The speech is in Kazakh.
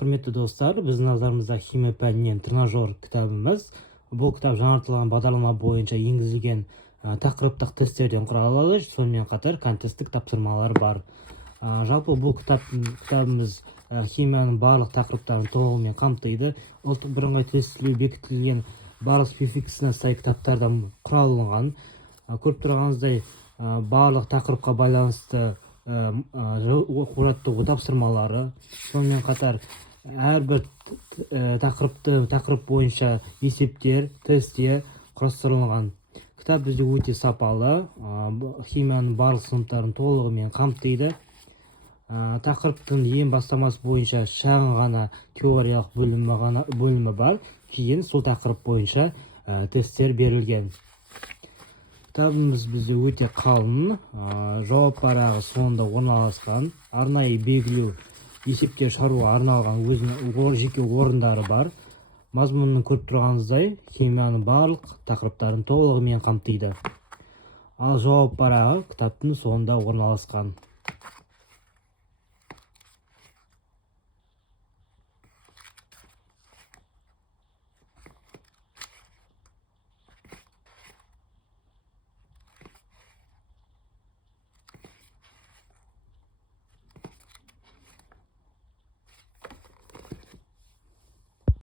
Құрметті достар, біздің назарымызда химия пәнінен тренажер кітабымыз. Бұл кітап жаңартылған бағдарлама бойынша енгізілген тақырыптық тесттерден құралады, сонымен қатар контесттік тапсырмалар бар. Жалпы бұл кітабымыз химияның барлық тақырыптарын толығымен қамтиды. Ұлттық бірыңғай тестілеу бекітілген барлық спецификасына сай кітаптардан құралынған. Көріп тұрғаныңыздай барлық тақырыпқа байланысты оқу-жаттығу тапсырмалары, сонымен қатар әрбір тақырып бойынша есептер, тесттер құрастырылған. Кітап бізде өте сапалы, химияның барлық сыныптарын толығымен қамтиды. Тақырыптың ең бастамасы бойынша шағын ғана теориялық бөлімі бар, кейін сол тақырып бойынша тесттер берілген. Кітабымыз бізде өте қалың, жауап парағы соңында орналасқан, арнайы белгілеу, есептер шығаруға арналған өзінің жеке орындары бар. Мазмұнын көріп тұрғаныңыздай, химияның барлық тақырыптарын толығымен қамтиды. Ал жауап парағы кітаптың соңында орналасқан.